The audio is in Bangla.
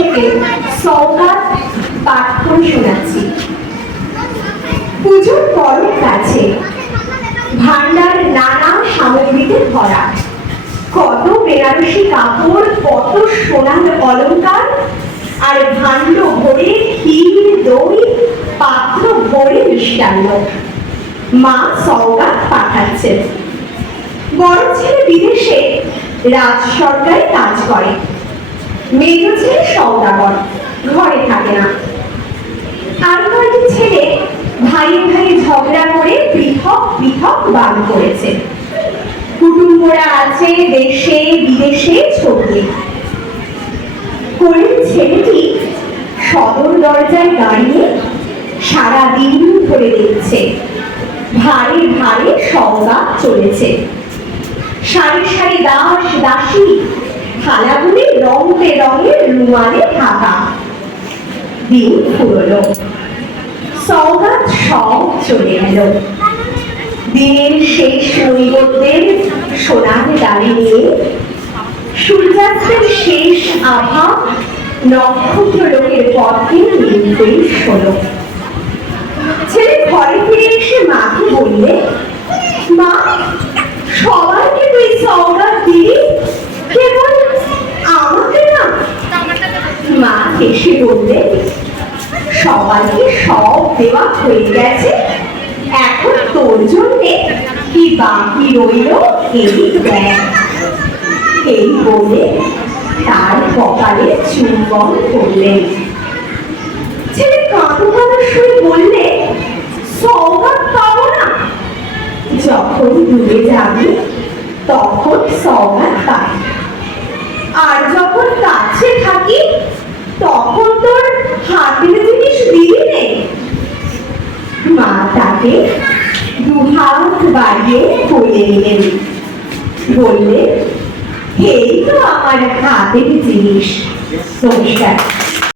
থেকে সৌগাত পাঠ শোনাচ্ছি। পুজোর পরব কাছে ভান্ডার নানা সামগ্রীতে ভরা। কত বেনারসি কাপড়, কত সোনার অলংকার, আর ভাণ্ড ভরে ক্ষীর দই, পাত্র ভরে মিষ্টান্ন। মা সৌগাত পাঠাচ্ছেন। বড় ছেলে বিদেশে রাজ সরকারি কাজ করে। মেজ ছেলে সৌদাগর ঘরে থাকে না। আর কয়েকটি ছেলে ভাই ভাই ঝগড়া করে পৃথক পৃথক বান করেছে। কুটুম্বরা আছে দেশে, বিদেশে ছড়িয়ে করিম ছেলেটি সদর দরজায় দাঁড়িয়ে সারা দিন ধরে দেখছে। ভারে ভারে সংবাদ চলেছে। সারি সারি দাস দাসী রুমালে ঢাকা দিন ফুরলো। সৌগাত সব চলে গেল দিনের শেষ নৈবত্যের সোনার ডালি নিয়ে সূর্যাস্তের শেষ আভা নক্ষত্র লোকের পথে নির্দেশ হলো ছেলে ঘরে ফিরে এসে মাকে বললে মা সবাইকে তুই সৌগাত দিলি কেবল আমাকে না মা বললে, সবাইকে সব দেওয়া হয়ে গেছে। এখন তোর জন্যে কি বাকি রইল এই এই বলে তার কপালে চুম্বন করলেন। ছেলে কাঁদো শুয়ে বললে সৌগাত পাবো না। যখন দূরে যাবি তখন সৌগাত পাই আর যখন কাছে থাকি তখন তোর হাতের জিনিস দিবি নে মা তাকে দুহাত বাড়িয়ে কোলে নিলেন বললে এই তো আমার হাতের জিনিস। নমস্কার